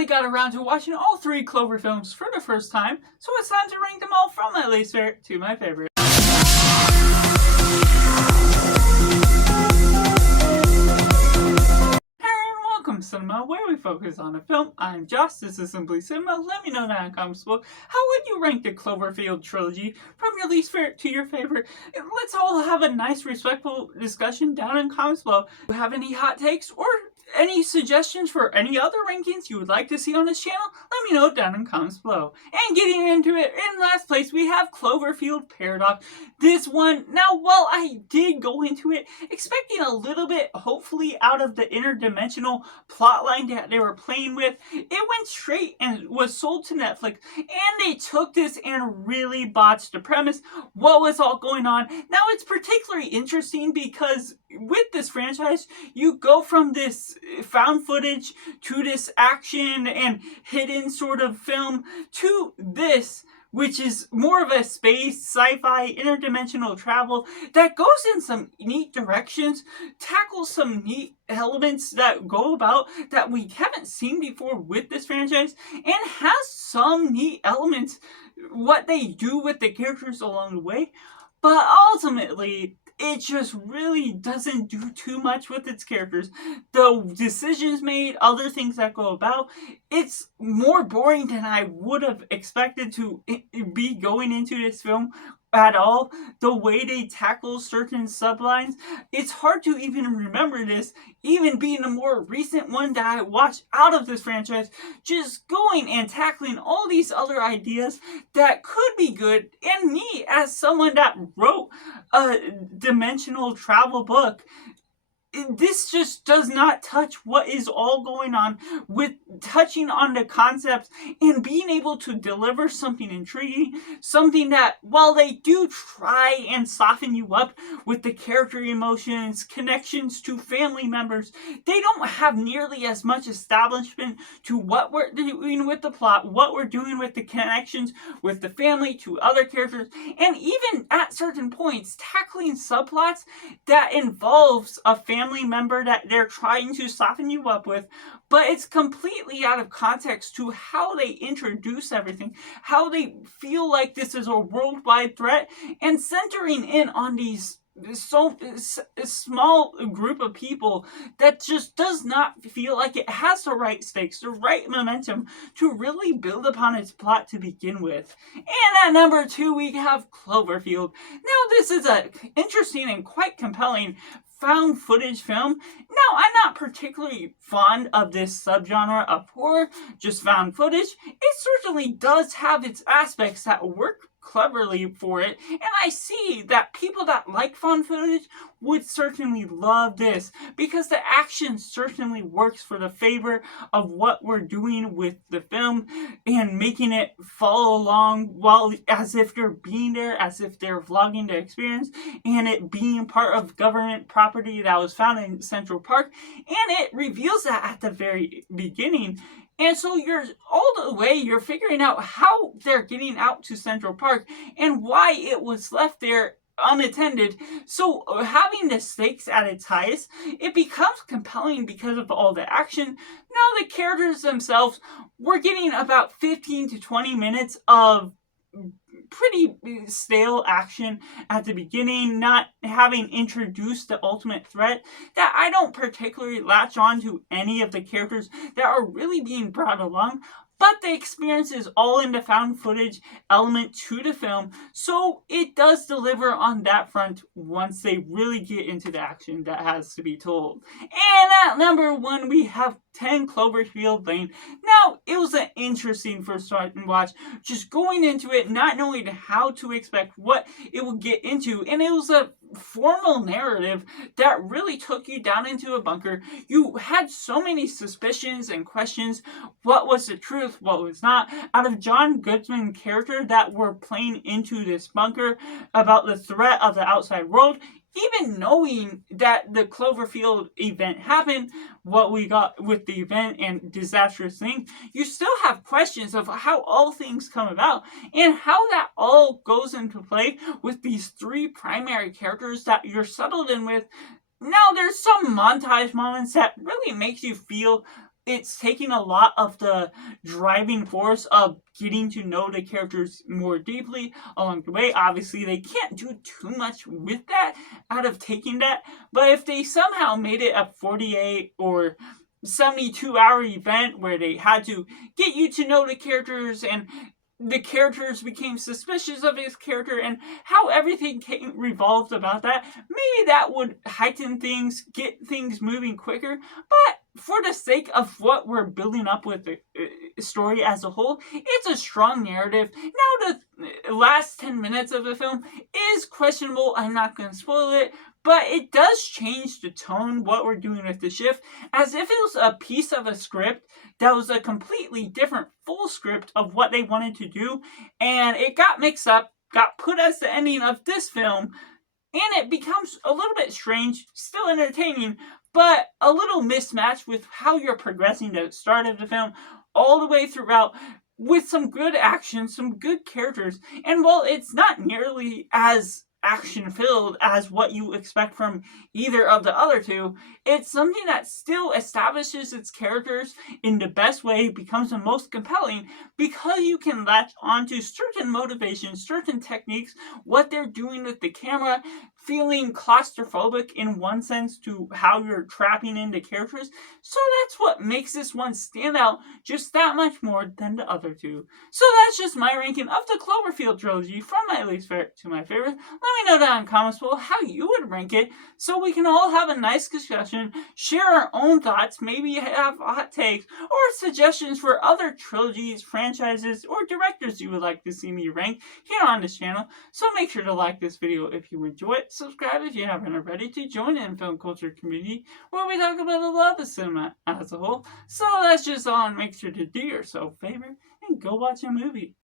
finally got around to watching all 3 Clover films for the first time, so it's time to rank them all from my least favorite to my favorite. Welcome Cinema, where we focus on a film. I'm Josh, this is Simply Cinema. Let me know down in the comments below, how would you rank the Cloverfield trilogy from your least favorite to your favorite? And let's all have a nice, respectful discussion down in the comments below. Do you have any hot takes or any suggestions for any other rankings you would like to see on this channel? Let me know down in the comments below. And getting into it, in last place we have Cloverfield Paradox. This one, now while I did go into it expecting a little bit, hopefully, out of the interdimensional plotline that they were playing with, it went straight and was sold to Netflix, and they took this and really botched the premise, what was all going on. Now it's particularly interesting because with this franchise, you go from this found footage to this action and hidden sort of film to this, which is more of a space, sci-fi, interdimensional travel that goes in some neat directions, tackles some neat elements that go about that we haven't seen before with this franchise, and has some neat elements, what they do with the characters along the way. But ultimately, it just really doesn't do too much with its characters. The decisions made, other things that go about, it's more boring than I would have expected to be going into this film at all. The way they tackle certain sublines, it's hard to even remember this, even being a more recent one that I watched out of this franchise, just going and tackling all these other ideas that could be good. And me, as someone that wrote a dimensional travel book, this just does not touch what is all going on with touching on the concepts and being able to deliver something intriguing, something that, while they do try and soften you up with the character emotions, connections to family members, they don't have nearly as much establishment to what we're doing with the plot, what we're doing with the connections with the family to other characters, and even at certain points tackling subplots that involves a family member that they're trying to soften you up with, but it's completely out of context to how they introduce everything, how they feel like this is a worldwide threat, and centering in on these so small group of people that just does not feel like it has the right stakes, the right momentum to really build upon its plot to begin with. And at number 2 we have Cloverfield. Now this is an interesting and quite compelling found footage film. Now, I'm not particularly fond of this subgenre of horror, just found footage. It certainly does have its aspects that work cleverly for it, and I see that people that like found footage would certainly love this, because the action certainly works for the favor of what we're doing with the film and making it follow along while as if you're being there, as if they're vlogging the experience, and it being part of government property that was found in Central Park, and it reveals that at the very beginning. And so you're all the way, you're figuring out how they're getting out to Central Park and why it was left there unattended. So having the stakes at its highest, it becomes compelling because of all the action. Now the characters themselves, we're getting about 15 to 20 minutes of pretty stale action at the beginning, not having introduced the ultimate threat, that I don't particularly latch on to any of the characters that are really being brought along. But the experience is all in the found footage element to the film, so it does deliver on that front once they really get into the action that has to be told. And at number 1 we have 10 Cloverfield Lane. Now, it was an interesting first watch, just going into it, not knowing how to expect what it would get into, and it was a formal narrative that really took you down into a bunker. You had so many suspicions and questions. What was the truth? What was not? Out of John Goodman's character that were playing into this bunker about the threat of the outside world. Even knowing that the Cloverfield event happened, what we got with the event and disastrous thing, you still have questions of how all things come about and how that all goes into play with these 3 primary characters that you're settled in with. Now, there's some montage moments that really makes you feel it's taking a lot of the driving force of getting to know the characters more deeply along the way. Obviously, they can't do too much with that out of taking that, but if they somehow made it a 48 or 72-hour event where they had to get you to know the characters and the characters became suspicious of his character and how everything revolved about that, maybe that would heighten things, get things moving quicker. But for the sake of what we're building up with the story as a whole, it's a strong narrative. Now, the last 10 minutes of the film is questionable. I'm not going to spoil it, but it does change the tone, what we're doing with the shift, as if it was a piece of a script that was a completely different full script of what they wanted to do, and it got mixed up, got put as the ending of this film, and it becomes a little bit strange, still entertaining, but a little mismatched with how you're progressing the start of the film all the way throughout, with some good action, some good characters. And while it's not nearly as action filled as what you expect from either of the other two, it's something that still establishes its characters in the best way, becomes the most compelling, because you can latch onto certain motivations, certain techniques, what they're doing with the camera, feeling claustrophobic in one sense to how you're trapping into characters. So that's what makes this one stand out just that much more than the other two. So that's just my ranking of the Cloverfield trilogy, from my least favorite to my favorite. Let me know down in the comments below how you would rank it, so we can all have a nice discussion, share our own thoughts, maybe have hot takes or suggestions for other trilogies, franchises, or directors you would like to see me rank here on this channel. So make sure to like this video if you enjoy it, subscribe if you haven't already, to join in film culture community where we talk about a lot of cinema as a whole. So that's just all, and make sure to do yourself a favor and go watch a movie.